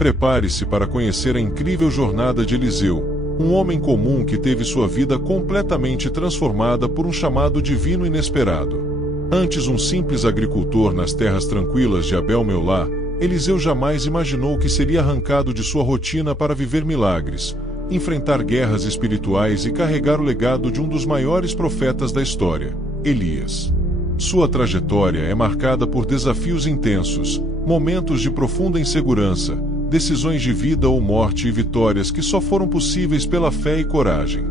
Prepare-se para conhecer a incrível jornada de Eliseu, um homem comum que teve sua vida completamente transformada por um chamado divino inesperado. Antes um simples agricultor nas terras tranquilas de Abel-Meolá, Eliseu jamais imaginou que seria arrancado de sua rotina para viver milagres, enfrentar guerras espirituais e carregar o legado de um dos maiores profetas da história, Elias. Sua trajetória é marcada por desafios intensos, momentos de profunda insegurança, decisões de vida ou morte e vitórias que só foram possíveis pela fé e coragem.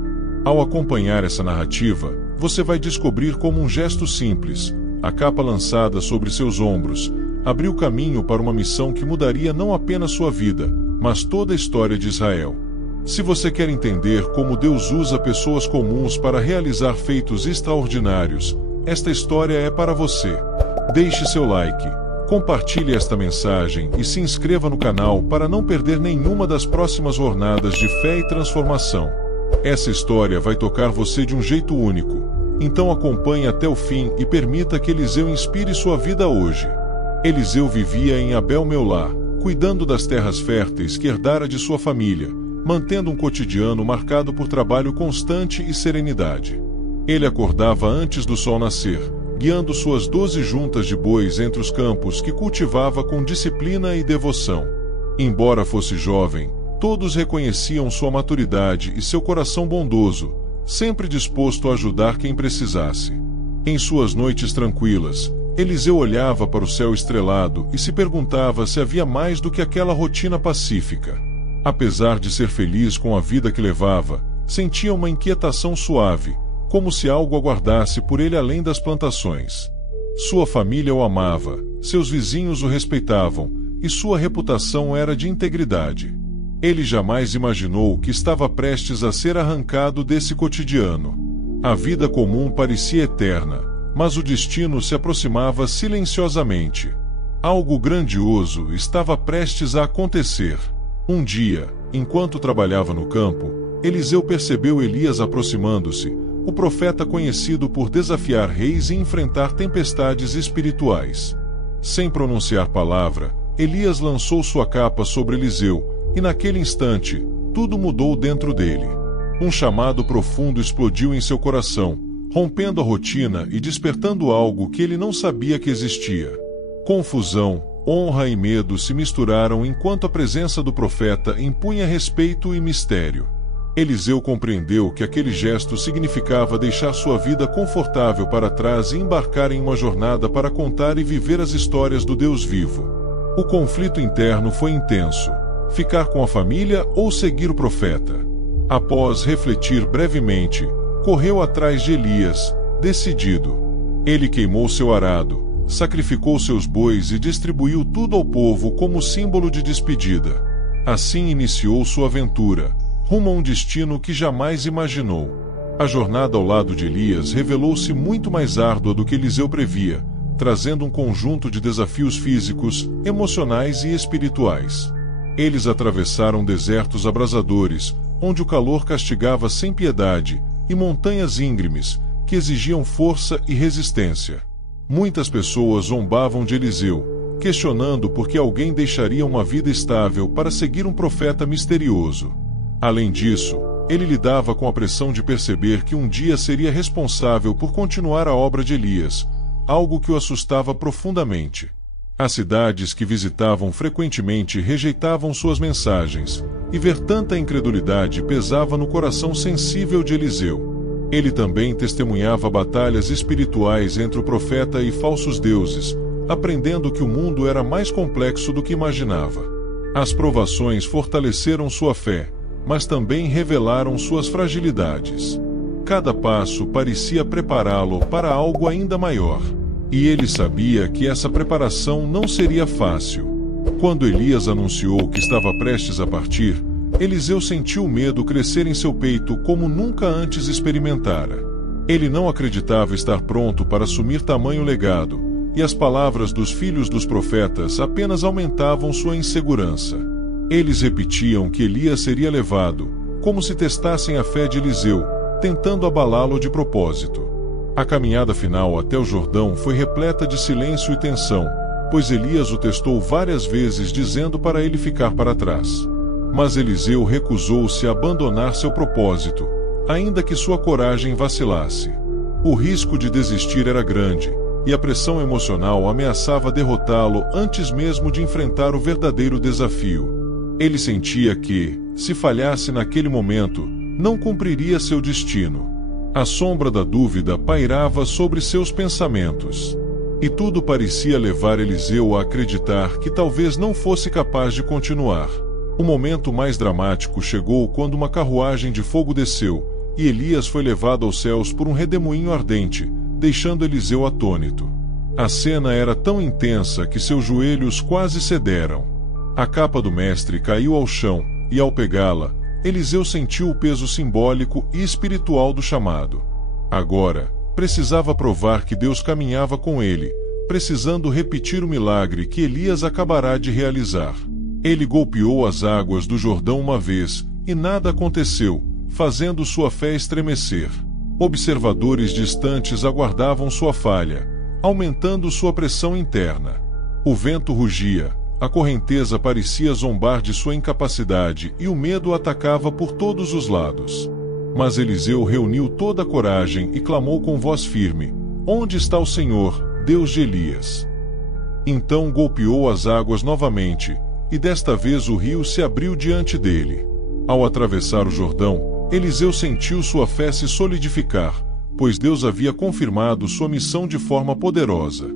Ao acompanhar essa narrativa, você vai descobrir como um gesto simples, a capa lançada sobre seus ombros, abriu caminho para uma missão que mudaria não apenas sua vida, mas toda a história de Israel. Se você quer entender como Deus usa pessoas comuns para realizar feitos extraordinários, esta história é para você. Deixe seu like, compartilhe esta mensagem e se inscreva no canal para não perder nenhuma das próximas jornadas de fé e transformação. Essa história vai tocar você de um jeito único, então acompanhe até o fim e permita que Eliseu inspire sua vida hoje. Eliseu vivia em Abel-Meolá, cuidando das terras férteis que herdara de sua família, mantendo um cotidiano marcado por trabalho constante e serenidade. Ele acordava antes do sol nascer, guiando suas 12 juntas de bois entre os campos que cultivava com disciplina e devoção. Embora fosse jovem, todos reconheciam sua maturidade e seu coração bondoso, sempre disposto a ajudar quem precisasse. Em suas noites tranquilas, Eliseu olhava para o céu estrelado e se perguntava se havia mais do que aquela rotina pacífica. Apesar de ser feliz com a vida que levava, sentia uma inquietação suave, como se algo aguardasse por ele além das plantações. Sua família o amava, seus vizinhos o respeitavam, e sua reputação era de integridade. Ele jamais imaginou que estava prestes a ser arrancado desse cotidiano. A vida comum parecia eterna, mas o destino se aproximava silenciosamente. Algo grandioso estava prestes a acontecer. Um dia, enquanto trabalhava no campo, Eliseu percebeu Elias aproximando-se, o profeta conhecido por desafiar reis e enfrentar tempestades espirituais. Sem pronunciar palavra, Elias lançou sua capa sobre Eliseu, e naquele instante, tudo mudou dentro dele. Um chamado profundo explodiu em seu coração, rompendo a rotina e despertando algo que ele não sabia que existia. Confusão, honra e medo se misturaram enquanto a presença do profeta impunha respeito e mistério. Eliseu compreendeu que aquele gesto significava deixar sua vida confortável para trás e embarcar em uma jornada para contar e viver as histórias do Deus vivo. O conflito interno foi intenso: ficar com a família ou seguir o profeta? Após refletir brevemente, correu atrás de Elias, decidido. Ele queimou seu arado, sacrificou seus bois e distribuiu tudo ao povo como símbolo de despedida. Assim iniciou sua aventura, rumo a um destino que jamais imaginou. A jornada ao lado de Elias revelou-se muito mais árdua do que Eliseu previa, trazendo um conjunto de desafios físicos, emocionais e espirituais. Eles atravessaram desertos abrasadores, onde o calor castigava sem piedade, e montanhas íngremes, que exigiam força e resistência. Muitas pessoas zombavam de Eliseu, questionando por que alguém deixaria uma vida estável para seguir um profeta misterioso. Além disso, ele lidava com a pressão de perceber que um dia seria responsável por continuar a obra de Elias, algo que o assustava profundamente. As cidades que visitavam frequentemente rejeitavam suas mensagens, e ver tanta incredulidade pesava no coração sensível de Eliseu. Ele também testemunhava batalhas espirituais entre o profeta e falsos deuses, aprendendo que o mundo era mais complexo do que imaginava. As provações fortaleceram sua fé, mas também revelaram suas fragilidades. Cada passo parecia prepará-lo para algo ainda maior. E ele sabia que essa preparação não seria fácil. Quando Elias anunciou que estava prestes a partir, Eliseu sentiu o medo crescer em seu peito como nunca antes experimentara. Ele não acreditava estar pronto para assumir tamanho legado, e as palavras dos filhos dos profetas apenas aumentavam sua insegurança. Eles repetiam que Elias seria levado, como se testassem a fé de Eliseu, tentando abalá-lo de propósito. A caminhada final até o Jordão foi repleta de silêncio e tensão, pois Elias o testou várias vezes dizendo para ele ficar para trás. Mas Eliseu recusou-se a abandonar seu propósito, ainda que sua coragem vacilasse. O risco de desistir era grande, e a pressão emocional ameaçava derrotá-lo antes mesmo de enfrentar o verdadeiro desafio. Ele sentia que, se falhasse naquele momento, não cumpriria seu destino. A sombra da dúvida pairava sobre seus pensamentos. E tudo parecia levar Eliseu a acreditar que talvez não fosse capaz de continuar. O momento mais dramático chegou quando uma carruagem de fogo desceu, e Elias foi levado aos céus por um redemoinho ardente, deixando Eliseu atônito. A cena era tão intensa que seus joelhos quase cederam. A capa do mestre caiu ao chão, e ao pegá-la, Eliseu sentiu o peso simbólico e espiritual do chamado. Agora, precisava provar que Deus caminhava com ele, precisando repetir o milagre que Elias acabará de realizar. Ele golpeou as águas do Jordão uma vez, e nada aconteceu, fazendo sua fé estremecer. Observadores distantes aguardavam sua falha, aumentando sua pressão interna. O vento rugia, a correnteza parecia zombar de sua incapacidade e o medo atacava por todos os lados. Mas Eliseu reuniu toda a coragem e clamou com voz firme: "Onde está o Senhor, Deus de Elias?" Então golpeou as águas novamente, e desta vez o rio se abriu diante dele. Ao atravessar o Jordão, Eliseu sentiu sua fé se solidificar, pois Deus havia confirmado sua missão de forma poderosa.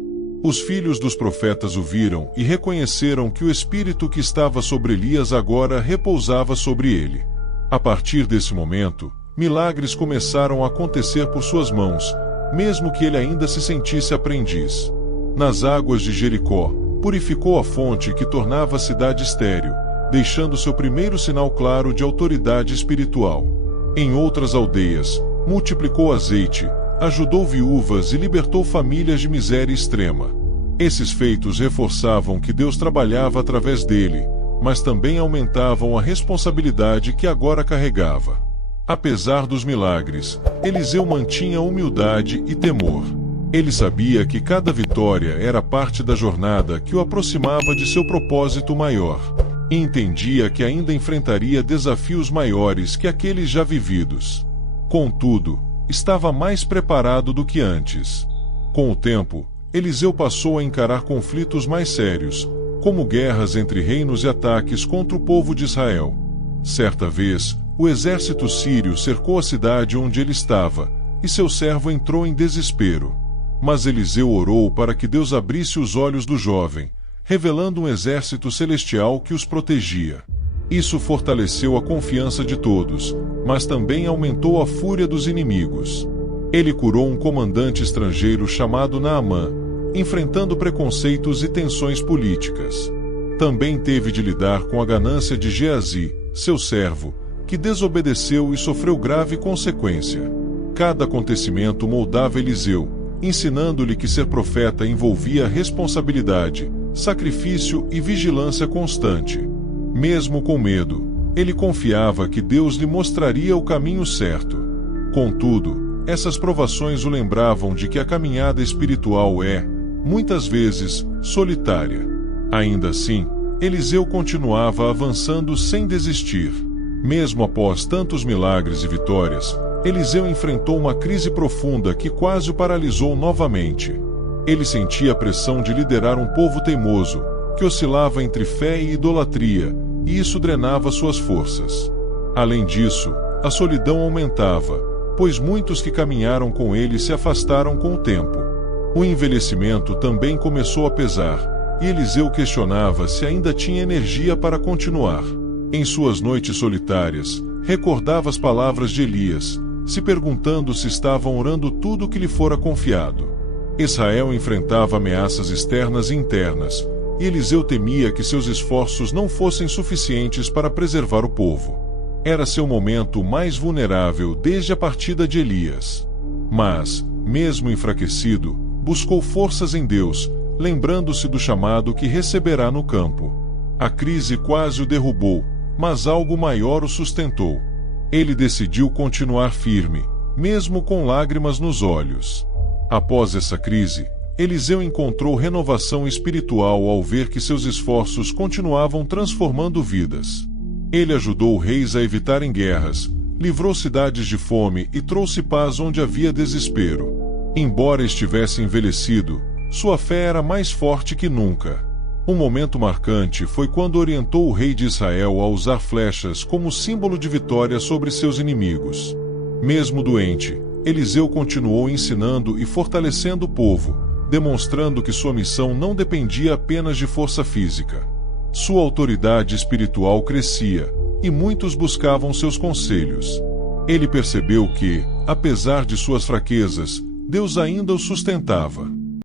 Os filhos dos profetas o viram e reconheceram que o espírito que estava sobre Elias agora repousava sobre ele. A partir desse momento, milagres começaram a acontecer por suas mãos, mesmo que ele ainda se sentisse aprendiz. Nas águas de Jericó, purificou a fonte que tornava a cidade estéril, deixando seu primeiro sinal claro de autoridade espiritual. Em outras aldeias, multiplicou azeite, ajudou viúvas e libertou famílias de miséria extrema. Esses feitos reforçavam que Deus trabalhava através dele, mas também aumentavam a responsabilidade que agora carregava. Apesar dos milagres, Eliseu mantinha humildade e temor. Ele sabia que cada vitória era parte da jornada que o aproximava de seu propósito maior, e entendia que ainda enfrentaria desafios maiores que aqueles já vividos. Contudo, estava mais preparado do que antes. Com o tempo, Eliseu passou a encarar conflitos mais sérios, como guerras entre reinos e ataques contra o povo de Israel. Certa vez, o exército sírio cercou a cidade onde ele estava, e seu servo entrou em desespero. Mas Eliseu orou para que Deus abrisse os olhos do jovem, revelando um exército celestial que os protegia. Isso fortaleceu a confiança de todos, mas também aumentou a fúria dos inimigos. Ele curou um comandante estrangeiro chamado Naamã, enfrentando preconceitos e tensões políticas. Também teve de lidar com a ganância de Geazi, seu servo, que desobedeceu e sofreu grave consequência. Cada acontecimento moldava Eliseu, ensinando-lhe que ser profeta envolvia responsabilidade, sacrifício e vigilância constante. Mesmo com medo, ele confiava que Deus lhe mostraria o caminho certo. Contudo, essas provações o lembravam de que a caminhada espiritual é, muitas vezes, solitária. Ainda assim, Eliseu continuava avançando sem desistir. Mesmo após tantos milagres e vitórias, Eliseu enfrentou uma crise profunda que quase o paralisou novamente. Ele sentia a pressão de liderar um povo teimoso, que oscilava entre fé e idolatria, e isso drenava suas forças. Além disso, a solidão aumentava, pois muitos que caminharam com ele se afastaram com o tempo. O envelhecimento também começou a pesar, e Eliseu questionava se ainda tinha energia para continuar. Em suas noites solitárias, recordava as palavras de Elias, se perguntando se estavam orando tudo o que lhe fora confiado. Israel enfrentava ameaças externas e internas, e Eliseu temia que seus esforços não fossem suficientes para preservar o povo. Era seu momento mais vulnerável desde a partida de Elias. Mas, mesmo enfraquecido, buscou forças em Deus, lembrando-se do chamado que receberá no campo. A crise quase o derrubou, mas algo maior o sustentou. Ele decidiu continuar firme, mesmo com lágrimas nos olhos. Após essa crise, Eliseu encontrou renovação espiritual ao ver que seus esforços continuavam transformando vidas. Ele ajudou reis a evitarem guerras, livrou cidades de fome e trouxe paz onde havia desespero. Embora estivesse envelhecido, sua fé era mais forte que nunca. Um momento marcante foi quando orientou o rei de Israel a usar flechas como símbolo de vitória sobre seus inimigos. Mesmo doente, Eliseu continuou ensinando e fortalecendo o povo, demonstrando que sua missão não dependia apenas de força física. Sua autoridade espiritual crescia, e muitos buscavam seus conselhos. Ele percebeu que, apesar de suas fraquezas, Deus ainda o sustentava.